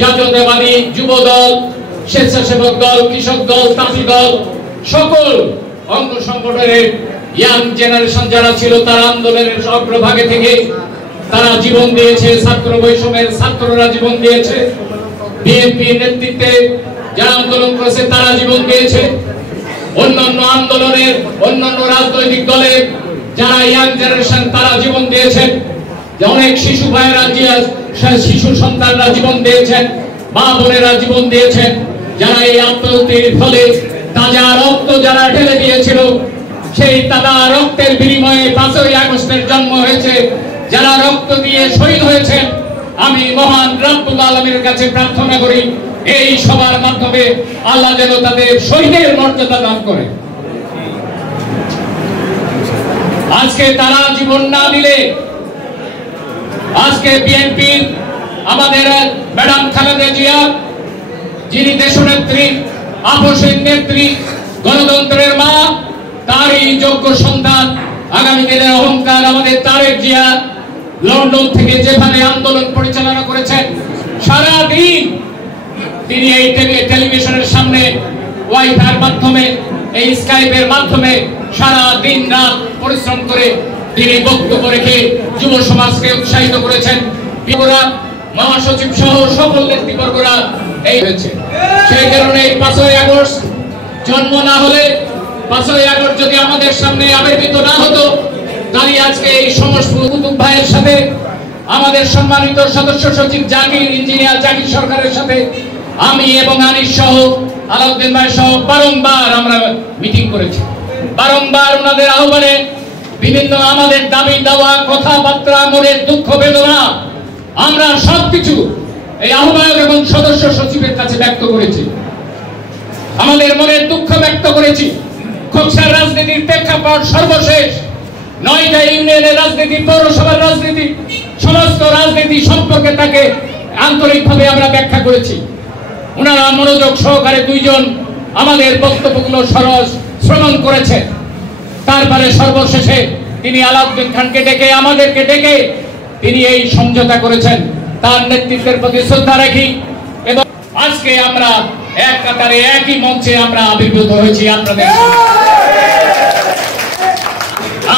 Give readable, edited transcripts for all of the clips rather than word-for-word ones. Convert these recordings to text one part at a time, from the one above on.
জাতীয়তাবাদী যুব দল, স্বেচ্ছাসেবক দল, কৃষক দল, তাঁতি দল, সকল অঙ্গ সংগঠনের ইয়াং জেনারেশন যারা ছিল তারা আন্দোলনের অগ্রভাগে থেকে তারা জীবন দিয়েছে। ছাত্র বৈষম্যের ছাত্ররা জীবন দিয়েছে। বিএনপির নেতৃত্বে যারা আন্দোলন করেছে তারা জীবন দিয়েছে। অন্যান্য আন্দোলনের অন্যান্য রাজনৈতিক দলের যারা ইয়াং জেনারেশন তারা জীবন দিয়েছেন। অনেক শিশু ভাইয়েরা, শিশু সন্তানরা জীবন দিয়েছেন, মা বোনেরা জীবন দিয়েছেন। যারা এই আত্মহত্যার ফলে তাজা রক্ত যারা ঢেলে দিয়েছিল, সেই তাজা রক্তের বিনিময়ে 5ই আগস্টের জন্ম হয়েছে। যারা রক্ত দিয়ে শহীদ হয়েছেন, আমি মহান রব্বুল আলামিনের কাছে প্রার্থনা করি এই সবার মাধ্যমে আল্লাহ যেন তাদের শহীদের মর্যাদা দান করে। আজকে তারা জীবন না দিলে আজকে বিএনপির আমাদের ম্যাডাম খালেদা জিয়া, যিনি দেশনেত্রী, আপসের নেত্রী, গণতন্ত্রের মা, তারই যোগ্য সন্তান, আগামী দিনের অহংকার আমাদের তারেক জিয়া লন্ডন থেকে যেভাবে আন্দোলন পরিচালনা করেছেন, সারা দিন তিনি এই টেলিভিশনের সামনে ওয়াইফাইয়ের মাধ্যমে, এই স্কাইপের মাধ্যমে সারা দিন রাত পরিশ্রম করে তিনি বক্তব্য রেখে যুব সমাজকে উৎসাহিত করেছেন। মহাসচিব সহ সকল নেতৃবর্গরা এই হয়েছে। সেই কারণে 5ই আগস্ট জন্ম না হলে, 5ই আগস্ট যদি আমাদের সামনে আবির্ভূত না হতো, তাহলে আজকে এই সমস্ত কুতুব ভাইয়ের সাথে, আমাদের সম্মানিত সদস্য সচিব জাকির, ইঞ্জিনিয়ার জাকির সরকারের সাথে আমি এবং আনিস সহ, আলাউদ্দিন ভাই সহ বারংবার আমরা মিটিং করেছি। বারংবার ওনাদের আহ্বানে বিভিন্ন আমাদের দাবি দাওয়া, কথাবার্তা, মনের দুঃখ বেদনা আমরা সবকিছু এই আহ্বায়ক এবং সদস্য সচিবের কাছে ব্যক্ত করেছি। আমাদের মনের দুঃখ ব্যক্ত করেছি। খোকসার রাজনীতির প্রেক্ষাপট সর্বশেষ 9টা ইউনিয়নের রাজনীতি, পৌরসভার রাজনীতি, সমস্ত রাজনীতি সম্পর্কে তাকে আন্তরিকভাবে আমরা ব্যাখ্যা করেছি। ওনারা মনোযোগ সহকারে 2 জন আমাদের বক্তব্যগুলো শ্রবণ করেছেন। তারপরে সর্বশেষে তিনি আলাউদ্দিন খানকে ডেকে, আমাদেরকে ডেকে তিনি এই সমঝোতা করেছেন। তার নেতৃত্বের প্রতি শ্রদ্ধা রাখি এবং আজকে আমরা এক কাতারে একই মঞ্চে আমরা আবির্ভূত হয়েছি আপনাদের।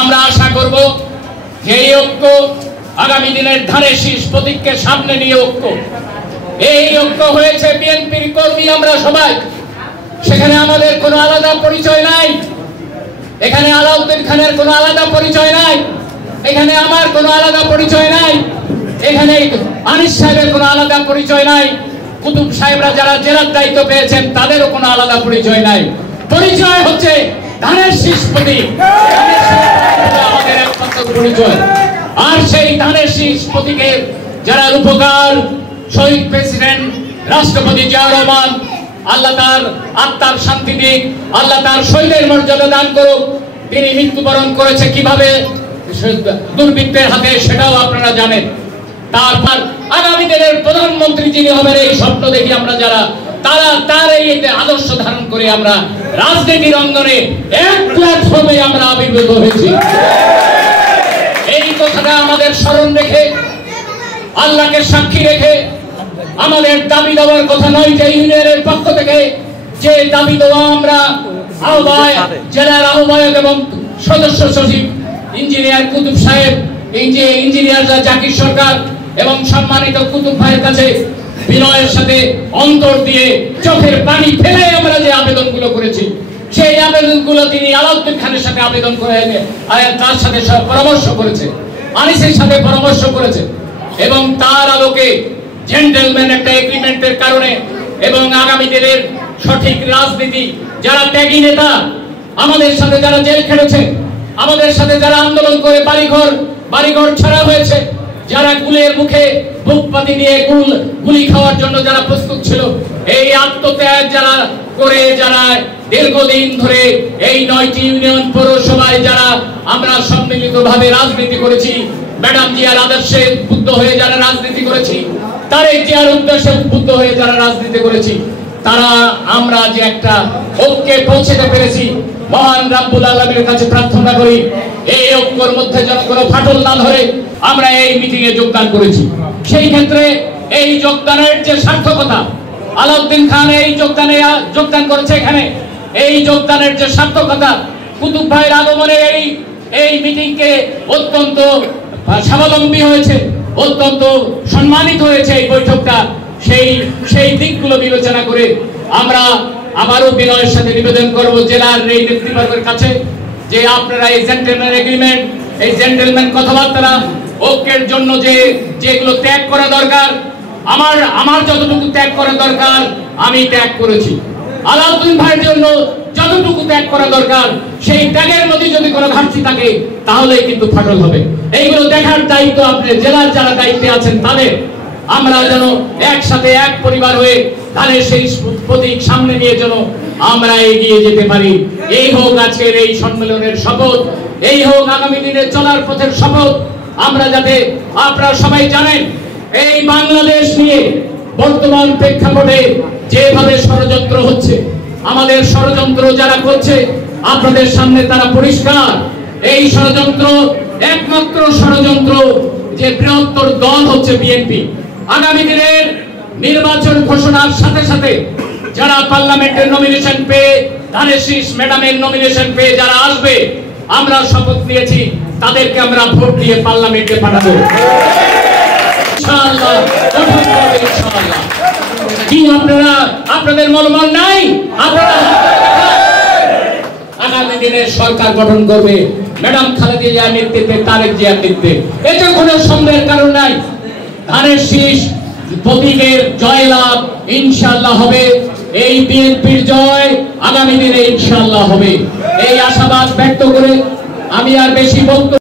আমরা আশা করব যে এই ঐক্য আগামী দিনের ধানের শীষ প্রতীককে সামনে নিয়ে ঐক্য, এই ঐক্য হয়েছে বিএনপির কর্মী আমরা সবাই। সেখানে আমাদের কোনো আলাদা পরিচয় নাই, এখানে আলাউদ্দিন খানের কোনো আলাদা পরিচয় নাই, এখানে আমার কোনো আলাদা পরিচয় নাই, এখানে আনিস সাহেবের কোনো আলাদা পরিচয় নাই, কুতুব সাহেবরা যারা জেলার দায়িত্ব পেয়েছেন তাদেরও কোনো আলাদা পরিচয় নাই। পরিচয় হচ্ছে ধানের শীষ প্রতীক, আমাদের একমাত্র পরিচয়। আর সেই ধানের শীষ প্রতীকের যারা রূপকার, শহীদ প্রেসিডেন্ট রাষ্ট্রপতি জিয়াউর রহমান, আল্লাহ তার আত্মার শান্তি দিক, আল্লাহ তার শহীদের মর্যাদা দান করুক। তিনি মৃত্যুবরণ করেছে কিভাবে, দুর্বৃত্তের হাতে, সেটাও আপনারা জানেন। তারপর আগামী দিনের প্রধানমন্ত্রী যিনি হবেন এই স্বপ্ন দেখি আমরা যারা, তার এই আদর্শ ধারণ করে আমরা রাজনীতির অঙ্গনে এক প্ল্যাটফর্মে আমরা আবির্ভূত হয়েছি। এই কথাটা আমাদের স্মরণ রেখে, আল্লাহকে সাক্ষী রেখে, আমাদের দাবি দেওয়ার কথা 9টা ইউনিয়নের পক্ষ থেকে যে দাবি দেওয়া আমরা আহ্বায়ক, জেলার আহ্বায়ক এবং সদস্য সচিব ইঞ্জিনিয়ার কুতুব সাহেব, ইঞ্জিনিয়ার জাকির সরকার এবং সম্মানিত কুতুব ভাইয়ের কাছে বিনয়ের সাথে অন্তর দিয়ে চোখের পানি ফেলে আমরা যে আবেদনগুলো করেছি, সেই আবেদনগুলো তিনি আলাউদ্দিন খানের সাথে আবেদন করে, তার সাথে পরামর্শ করেছে, আনিসের সাথে পরামর্শ করেছে এবং তার আলোকে জেন্টলম্যান একটা এগ্রিমেন্টের কারণে এবং আগামী দিনের সঠিক রাজনীতি, যারা ত্যাগী নেতা, আমাদের সাথে যারা জেল খেটেছে, আমাদের সাথে যারা আন্দোলন করে বাড়িঘর ছাড়া হয়েছে, যারা গুলের মুখে বুক পাতি নিয়ে গুলি খাওয়ার জন্য যারা প্রস্তুত ছিল, এই আত্মত্যাগ যারা করে, যারা দীর্ঘদিন ধরে এই 9টি ইউনিয়ন পৌরসভায় যারা আমরা সম্মিলিতভাবে রাজনীতি করেছি, ম্যাডাম জিয়ার আদর্শে উদ্বুদ্ধ হয়ে যারা রাজনীতি করেছি, তারেক জিয়ার উদ্দেশ্যে উদ্বুদ্ধ হয়ে যারা রাজনীতি করেছি, তারা আমরা যে একটা ঐক্যে পৌঁছতে পেরেছি, মহান রব্বুল আলামিনের কাছে প্রার্থনা করি এই ঐক্যের মধ্যে যেন কোনো ফাটল না ধরে আমরা এই মিটিং এ যোগদান করেছি। সেই ক্ষেত্রে এই যোগদানের যে সার্থকতা, আলাউদ্দিন খান এই যোগদান করেছে এখানে, এই যোগদানের যে সার্থকতা, কুতুব ভাইয়ের আগমনে এই মিটিংকে অত্যন্ত স্বাবলম্বী হয়েছে, অত্যন্ত সম্মানিত হয়েছে এই বৈঠকটা। সেই দিকগুলো বিবেচনা করে আমরা আবারও বিনয়ের সাথে নিবেদন করব জেলার এই নেতৃবর্গের কাছে যে আপনারা এই জেন্টলম্যান এগ্রিমেন্ট, এই জেন্টলম্যান কথাবার্তা, ঐক্যের জন্য যেগুলো ত্যাগ করা দরকার, আমার যতটুকু ত্যাগ করা দরকার আমি ত্যাগ করেছি। আলাউদ্দিন ভাইয়ের জন্য যতটুকু ত্যাগ করা দরকার সেই ত্যাগের মধ্যে যদি কোনো ঘাটতি থাকে তাহলে কিন্তু ফাটল হবে। এইগুলো দেখার দায়িত্ব আপনি জেলার যারা দায়িত্বে আছেন তাদের। আমরা যেন একসাথে এক পরিবার হয়ে ধানের সেই প্রতীক সামনে নিয়ে যেন আমরা এগিয়ে যেতে পারি। এই হোক আজকের এই সম্মেলনের শপথ, এই হোক আগামী দিনে চলার পথের শপথ। আমরা যাতে আপনারা সবাই জানেন এই বাংলাদেশ নিয়ে বর্তমান প্রেক্ষাপটে যেভাবে ষড়যন্ত্র হচ্ছে, আমাদের ষড়যন্ত্র যারা করছে আপনাদের সামনে তারা পরিষ্কার। এই ষড়যন্ত্র একমাত্র ষড়যন্ত্র যে বৃহত্তর দল হচ্ছে বিএনপি। আগামী দিনের নির্বাচন ঘোষণার সাথে সাথে যারা পার্লামেন্টের নমিনেশন পেয়ে, ধানের শীষ ম্যাডামের নমিনেশন পেয়ে যারা আসবে, আমরা শপথ নিয়েছি তাদেরকে আমরা ভোট দিয়ে পার্লামেন্টে পাঠাবো ইনশাআল্লাহ। ইনশাআল্লাহ কি আপনাদের মনোবল নাই? আপনারা আগামী দিনের সরকার গঠন করবে ম্যাডাম খালেদা জিয়ার নেতৃত্বে, তারেক জিয়ার নেতৃত্বে, এতে কোনো সন্দেহের কারণ নাই। ধানের শীষ প্রতীকের জয়লাভ ইনশাআল্লাহ হবে, এই বিএনপির জয় আগামী দিনে ইনশাআল্লাহ হবে, এই আশাবাদ ব্যক্ত করে আমি আর বেশি বক্তব্য